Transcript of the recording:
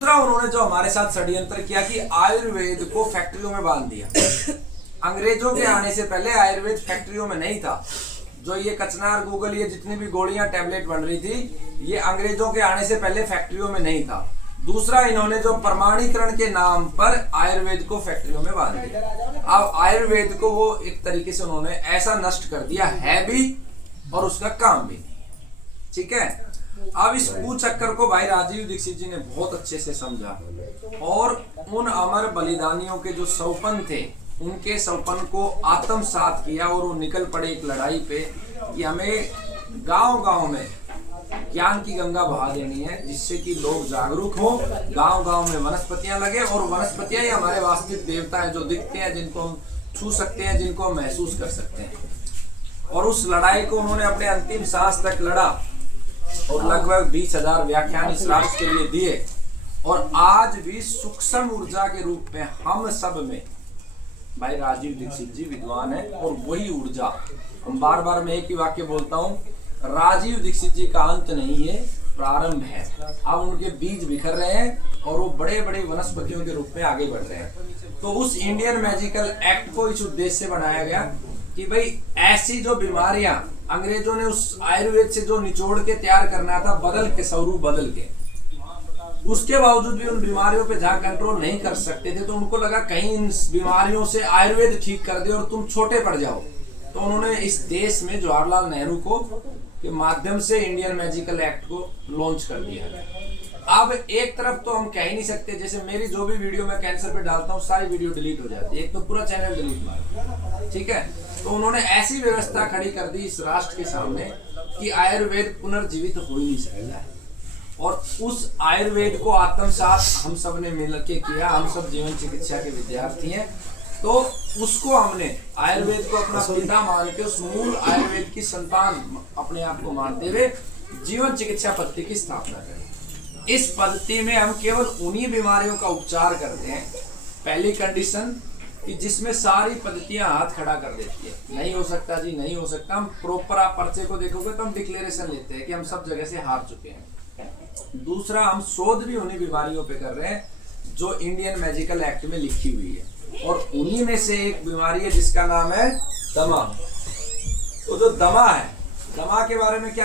दूसरा उन्होंने जो हमारे साथ षड्यंत्र किया कि आयुर्वेद को फैक्ट्रियों में बांध दिया। अंग्रेजों के आने से पहले आयुर्वेद फैक्ट्रियों में नहीं था। जो ये कचनार गूगल ये जितनी भी गोलियां टैबलेट बन रही थी ये अंग्रेजों के आने से पहले फैक्ट्रियों में नहीं था। दूसरा इन्होंने जो प्रमाणीकरण के नाम पर आयुर्वेद को फैक्ट्रियों में बांध दिया। अब आयुर्वेद को वो एक तरीके से उन्होंने ऐसा नष्ट कर दिया है भी और उसका काम भी नहीं है। ठीक है, अब इस कुचक्कर को भाई राजीव दीक्षित जी ने बहुत अच्छे से समझा और उन अमर बलिदानियों के जो सौपन थे उनके सौपन को आत्मसात किया और वो निकल पड़े एक लड़ाई पे कि हमें गांव-गांव में ज्ञान की गंगा बहा देनी है जिससे कि लोग जागरूक हो, गांव-गांव में वनस्पतियां लगे और वनस्पतियां ही हमारे वास्तविक देवता हैं जो दिखते हैं, जिनको हम छू सकते हैं, जिनको हम महसूस कर सकते हैं। और उस लड़ाई को उन्होंने अपने अंतिम सांस तक लड़ा और लगभग 20,000 व्याख्यान इस राष्ट्र के लिए दिए। और आज भी सूक्ष्म ऊर्जा के रूप में हम सब में भाई राजीव दीक्षित जी विद्वान है और वही ऊर्जा, हम बार बार मैं एक ही वाक्य बोलता हूँ, राजीव दीक्षित जी का अंत नहीं है, प्रारंभ है। अब उनके बीज बिखर रहे हैं और वो बड़े बड़े वनस्पतियों के रूप में आगे बढ़ रहे हैं। तो उस इंडियन मैजिकल एक्ट को इस उद्देश्य से बनाया गया कि भाई ऐसी जो बीमारियां अंग्रेजों ने उस आयुर्वेद से जो निचोड़ के तैयार करना था, बदल के स्वरूप बदल के, उसके बावजूद भी उन बीमारियों पे जहाँ कंट्रोल नहीं कर सकते थे तो उनको लगा कहीं इन बीमारियों से आयुर्वेद ठीक कर दे और तुम छोटे पड़ जाओ। तो उन्होंने इस देश में जवाहरलाल नेहरू को के माध्यम से इंडियन मैजिकल एक्ट को लॉन्च कर दिया। अब एक तरफ तो हम कह ही नहीं सकते, जैसे मेरी जो भी वीडियो मैं कैंसर पे डालता हूँ सारी वीडियो डिलीट हो जाती है, एक तो पूरा चैनल डिलीट मार, ठीक है। तो उन्होंने ऐसी व्यवस्था खड़ी कर दी इस राष्ट्र के सामने कि आयुर्वेद पुनर्जीवित हो ही नहीं सकता है। और उस आयुर्वेद को आत्मसात हम सब ने मिलकर किया। हम सब जीवन चिकित्सा के विद्यार्थी हैं, तो उसको हमने आयुर्वेद को अपना पिता मान के उस मूल आयुर्वेद की संतान अपने आप को मानते हुए जीवन चिकित्सा पद्धति की स्थापना करें। इस पद्धति में हम केवल उन्हीं बीमारियों का उपचार करते हैं। पहली कंडीशन कि जिसमें सारी पद्धतियां हाथ खड़ा कर देती है, नहीं हो सकता जी, नहीं हो सकता। हम प्रॉपर आप पर्चे को देखोगे तो हम डिक्लेरेशन लेते हैं कि हम सब जगह से हार चुके हैं। दूसरा, हम शोध भी उन्हीं बीमारियों पे कर रहे हैं जो इंडियन मैजिकल एक्ट में लिखी हुई है और उन्हीं में से एक बीमारी है जिसका नाम है दमा। तो जो दमा है, दमा के बारे में क्या